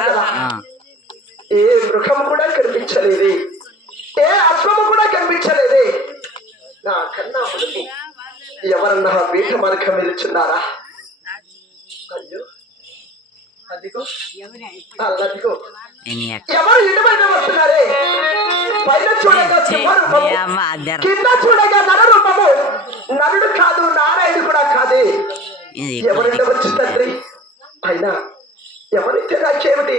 కదా. ఏ మృగము కూడా కనిపించలేదు. ఏ అశ్వము కూడా కనిపించలేదు. నా కన్నా మునుపు ఎవరన్నా వీట మార్గం వెళ్తున్నారా అయ్యో. అదిగో. అల్లదిగో. ఎవరు ఇటువైపు వస్తున్నారే? పైన చూడగా సింహరూపము కింద చూడగా నరుడు కాదు నారాయణుడు కూడా కాదే. ఎవరింట వచ్చి తండ్రి అయినా ఎవరిచ్చే నాకేమిటి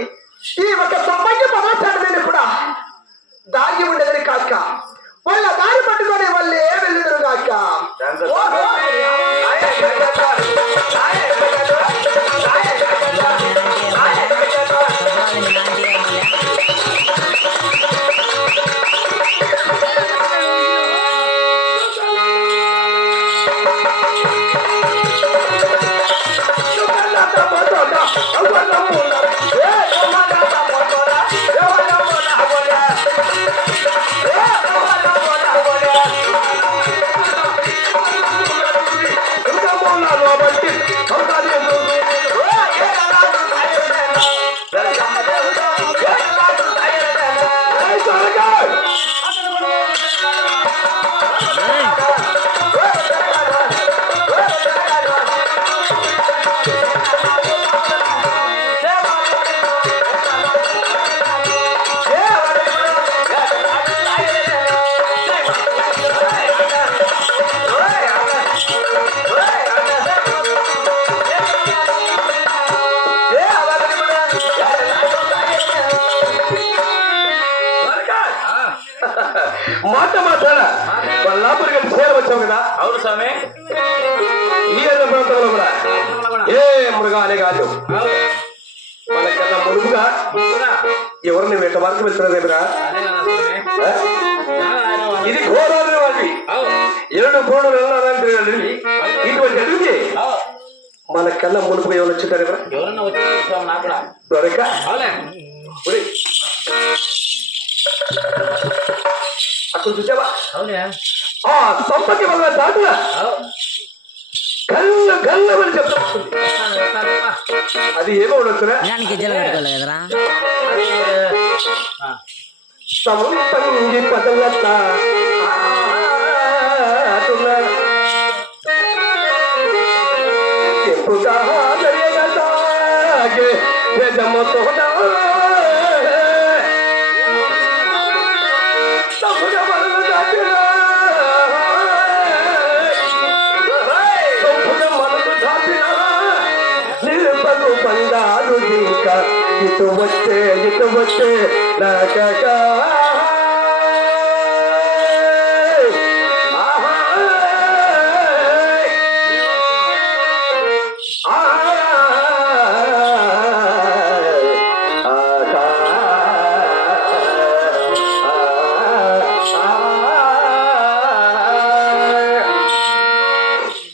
మాట మాట్లాడ వాళ్ళాపురికి వెళ్ళి చేర వచ్చాం కదా. అవును స్వామి. ఈ అన్న ప్రాంతంలో కూడా. ఏ మృగాలే కాదు. వాళ్ళకన్నా మునుగుగా ఎవరిని వెంట వరకు వెళ్తున్నారేమిరా ఇది ఘోరాలు వాళ్ళకి ఏడు పూర్ణం వెళ్ళాలని ఇటువంటి అడిగితే మన కన్నా మునుపు ఎవరు వచ్చారు ఎవరన్నా వచ్చారు అక్కడ చూసావా? అవునే. ఆ సంపత్తి వల్ల దాటుగా గల్ల గల్లమని చెప్తా. వస్తాను వస్తాను అది ఏమో ఉండొచ్చురా? సంపంగి పదలత చెప్పుగా జరిగదాగే వేదముతో వచ్చే నాకగా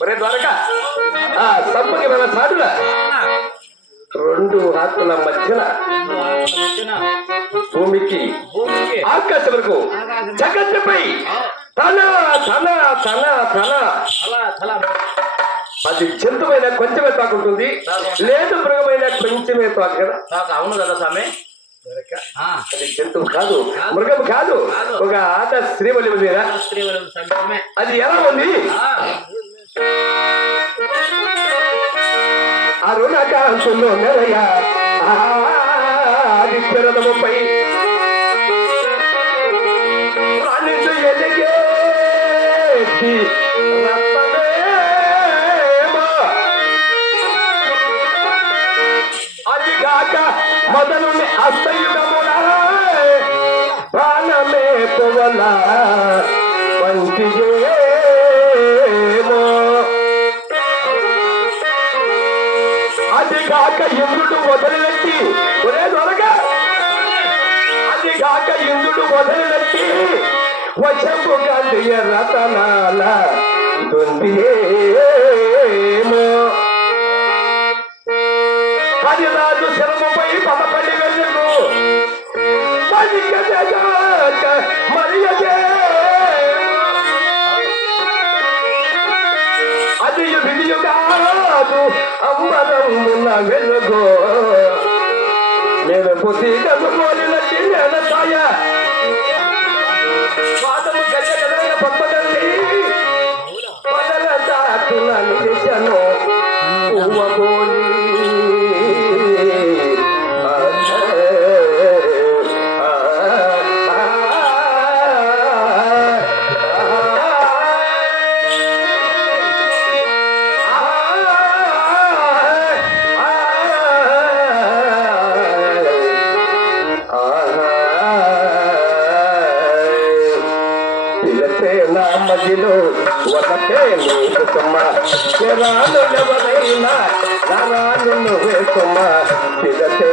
ఒరే ద్వారక. ఆ తప్పకి మన సాటులా రెండు ఆత్మల మధ్యన భూమికి భూమికి. ఆకాశం వరకు జగత్తుపై. తల తల తల తల. అది జంతువైన కొంచెమే తాకుంటుంది. లేదు మృగమైన కొంచెమే తాకు కదా. అవును కదా స్వామి? అది జంతువు కాదు. మృగం కాదు. ఒక ఆట శ్రీవలి ఉంది కదా. అది ఎలా ఉంది? ఆ, అరుణకాంతుల్లో నెలయ ఆదిత్యరథముపై రాణించు ఎదిగేటి రత్నమేమో. అదిగాక మొదలు అస్తయుగముల ప్రాణమే పువల వంటియేమో వచంపు కంటియ రతనాల దొందియేమో పది రాజు శరముపై పదపల్లి వెళ్ళను అది విడియు కాదు అమ్మరమున వెలుగో. నేను బుద్ధి కనుకోలినట్టి చిన్న సాయ. పాదము గల్ల గదైన పద్మదండి పదల దాటున నిలిచను నీకు సుమ్మ ఎవరైనా నరాలు నువ్వే సుమ్మ పిలచే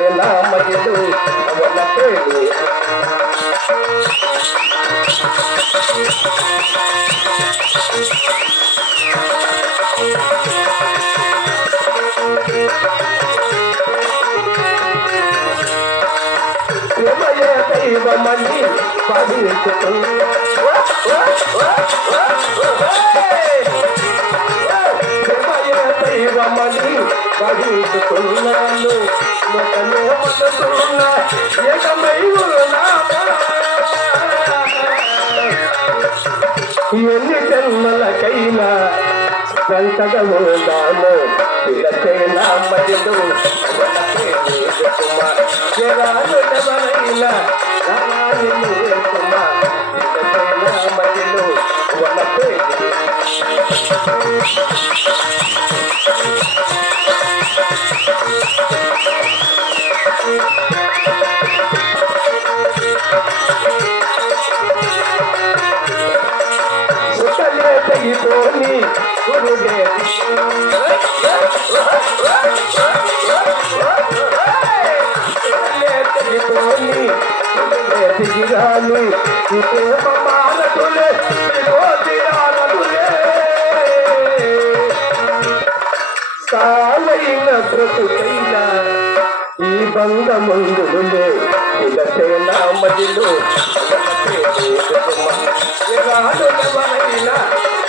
దైవమని దైవమని పవిత్రుతున్నాను మొత్తమే మనసున్న ఏకమై ఎన్ని జన్మలకైనా వెంటగా ఉందాము పిలచే నా జరాలు ఎవరైనా విరోధిరానతులే సాలైన బ్రతుకైన ఈ బంధముందులే ఇదతే నా మదిలో.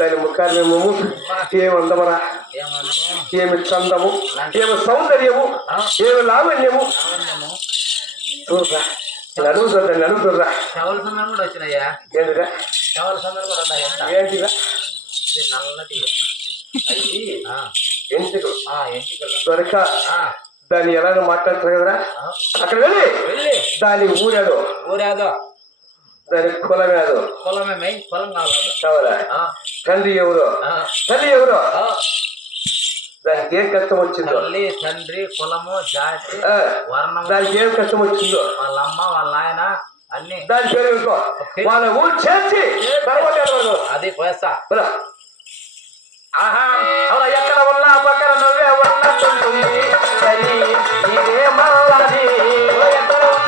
దాని ముఖాన్నేమో ఏమి అందమరా ఏమి చందము? ఏమి సౌందర్యము? ఏమి లావణ్యము? చూడరా. చూడరా చెవల సందం కూడా వచ్చినాయా? ఏంటిరా చెవల సందం కూడా ఏంటిరా నల్లటి. అయ్యి. ఆ, ఎంటికలు దొరక. ఆ, దాన్ని ఎలాగో మాట్లాడుతారు కదరా. అక్కడ వెళ్ళి. వెళ్ళి. దాని ఊరేదో. ಕುಲಮೆ ಅದು ಕುಲಮೆ ಮೈ ಕುಲಮ ಹೌದ ತಂದೆ ಎವರು ತಂದೆ ಎವರು దానికి ఏం కష్టం వచ్చిందో? తల్లి తండ్రి కులము జాతి వర్ణం దానికి ఏం కష్టం వచ్చిందో? వాళ్ళ అమ్మ వాళ్ళ ఆయన అన్ని. దాని పేరు ఇంకో వాళ్ళ ఊరు చేర్చి అది పైసా ఆహా ఎక్కడ ఉన్నా పక్కన నువ్వే ఉన్నట్టుంది ఇదే మనం